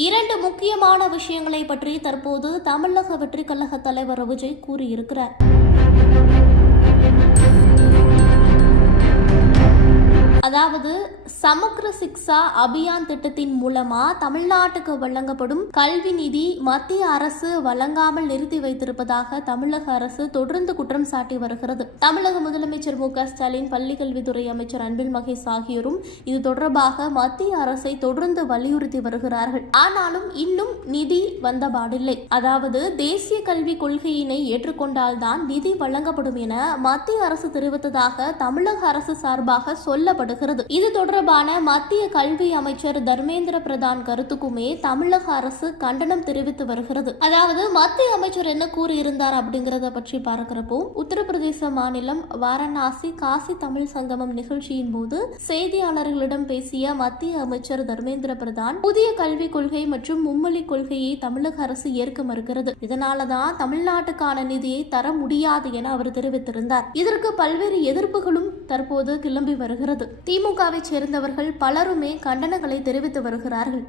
இரண்டு முக்கியமான விஷயங்களை பற்றி தற்போது தமிழக வெற்றி கழக தலைவர் விஜய் கூறியிருக்கிறார். சமக்ர சிக்ஷா அபியான் திட்டத்தின் மூலமா தமிழ்நாட்டுக்கு வழங்கப்படும் கல்வி நிதி மத்திய அரசு வழங்காமல் நிறுத்தி வைத்திருப்பதாக தமிழக அரசு தொடர்ந்து குற்றம் சாட்டி வருகிறது. தமிழக முதலமைச்சர் மு க ஸ்டாலின் பள்ளிக்கல்வித்துறை அமைச்சர் அன்பில் மகேஷ் ஆகியோரும் இது தொடர்பாக மத்திய அரசை தொடர்ந்து வலியுறுத்தி வருகிறார்கள். ஆனாலும் இன்னும் நிதி வந்தபாடில்லை. அதாவது தேசிய கல்விக் கொள்கையினை ஏற்றுக்கொண்டால்தான் நிதி வழங்கப்படும் என மத்திய அரசு தெரிவித்ததாக தமிழக அரசு சார்பாக சொல்லப்படுகிறது. இது தொடர்பாக தொடர்பான மத்திய கல்வி அமைச்சர் தர்மேந்திர பிரதான் கருத்துக்குமே தமிழக அரசு கண்டனம் தெரிவித்து வருகிறது. அதாவது மத்திய அமைச்சர் என்ன கூறியிருந்தார் அப்படிங்கறத பற்றி பார்க்கிறப்போ உத்தரப்பிரதேச மாநிலம் வாரணாசி காசி தமிழ் சங்கமம் நிகழ்ச்சியின் போது செய்தியாளர்களிடம் பேசிய மத்திய அமைச்சர் தர்மேந்திர பிரதான் புதிய கல்விக் கொள்கை மற்றும் மும்மொழி கொள்கையை தமிழக அரசு ஏற்க மறுக்கிறது. இதனாலதான் தமிழ்நாட்டுக்கான நிதியை தர முடியாது என அவர் தெரிவித்திருந்தார். இதற்கு பல்வேறு எதிர்ப்புகளும் தற்போது கிளம்பி வருகிறது. திமுகவை அவர்கள் பலருமே கண்டனங்களை தெரிவித்து வருகிறார்கள்.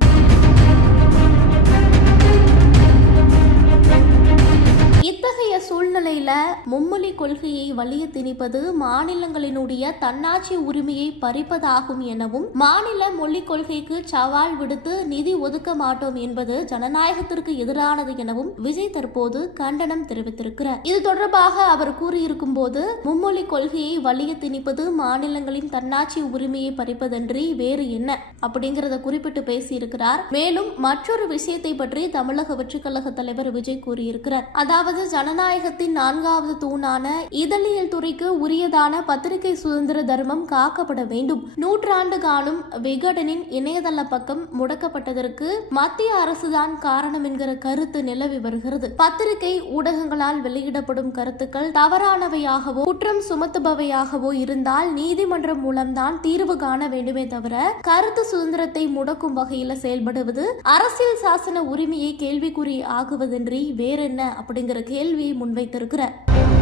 சூழ்நிலையில மும்மொழி கொள்கையை வலிய திணிப்பது மாநிலங்களினுடைய தன்னாட்சி உரிமையை பறிப்பதாகும் எனவும் மாநில மொழிக் கொள்கைக்கு சவால் விடுத்து நிதி ஒதுக்க மாட்டோம் என்பது ஜனநாயகத்திற்கு எதிரானது எனவும் விஜய் தற்போது கண்டனம் தெரிவித்திருக்கிறார். இது தொடர்பாக அவர் கூறியிருக்கும் போது மும்மொழி கொள்கையை வலிய திணிப்பது மாநிலங்களின் தன்னாட்சி உரிமையை பறிப்பதன்றி வேறு என்ன அப்படிங்கறத குறிப்பிட்டு பேசியிருக்கிறார். மேலும் மற்றொரு விஷயத்தை பற்றி தமிழக வெற்றிக் கழக தலைவர் விஜய் கூறியிருக்கிறார். அதாவது ஜனநாயகத்தின் நான்காவது தூணான இதழியல் துறைக்கு உரியதான பத்திரிகை சுதந்திர தர்மம் காக்கப்பட வேண்டும். நூற்றாண்டு காலம் விகடனின் இணையதள பக்கம் முடக்கப்பட்டதற்கு மத்திய அரசுதான் காரணம் என்கிற கருத்து நிலவி வருகிறது. பத்திரிகை ஊடகங்களால் வெளியிடப்படும் கருத்துக்கள் தவறானவையாகவோ குற்றம் சுமத்துபவையாகவோ இருந்தால் நீதிமன்றம் மூலம்தான் தீர்வு காண வேண்டுமே தவிர கருத்து சுதந்திரத்தை முடக்கும் வகையில செயல்படுவது அரசியல் சாசன உரிமையை கேள்விக்குறி ஆகுவதன்றி வேறென்ன அப்படிங்கிற கேள்வியை முன்வைத்திருக்கிறார் மாநில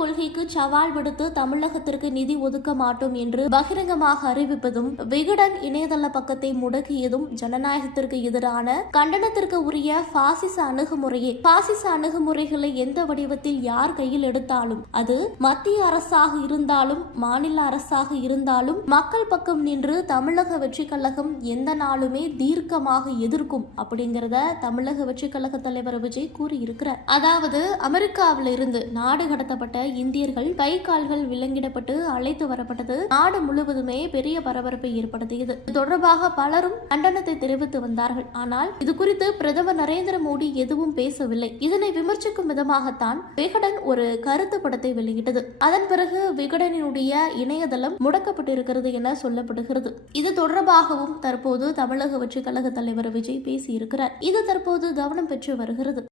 கொள்கைக்கு சவால் விடுத்து தமிழகத்திற்கு நிதி ஒதுக்க மாட்டோம் என்று பகிரங்கமாக அறிவிப்பதும் விகடன் இணையதள பக்கத்தை முடக்கியதும் ஜனநாயகத்திற்கு எதிரான கண்டனத்திற்கு உரிய பாசிச அணுகுமுறையே. பாசிச அணுகுமுறைகளை எந்த வடிவத்தில் யார் கையில் எடுத்தாலும் அது மத்திய அரசாக இருந்தாலும் மாநில அரசாக இருந்தாலும் மக்கள் பக்கம் நின்று தமிழக வெற்றி கழகம் எந்த நாளுமே தீர்க்கமாக எதிர்க்கும் அப்படிங்கிறத தமிழக வெற்றி கழக தலைவர் விஜய் கூறியிருக்கிறார். அதாவது அமெரிக்காவில இருந்து நாடு கடத்தப்பட்ட இந்தியர்கள் கை கால்கள் விலங்கிடப்பட்டு அழைத்து வரப்பட்டது. நாடு முழுவதுமே பெரிய பரபரப்பை ஏற்படுத்தியது. இது தொடர்பாக பலரும் கண்டனத்தை தெரிவித்து வந்தார்கள். ஆனால் இது குறித்து பிரதமர் நரேந்திர மோடி எதுவும் பேசவில்லை. இதனை விமர்சிக்கும் விதமாகத்தான் விகடன் ஒரு கருத்து படத்தை வெளியிட்டது. அதன் பிறகு விகடனினுடைய இணையதளம் முடக்கப்பட்டிருக்கிறது என சொல்லப்படுகிறது. இது தொடர்பாகவும் தற்போது தமிழக வெற்றி கழக தலைவர் விஜய் பேசியிருக்கிறார். இது தற்போது கவனம் பெற்று வருகிறது.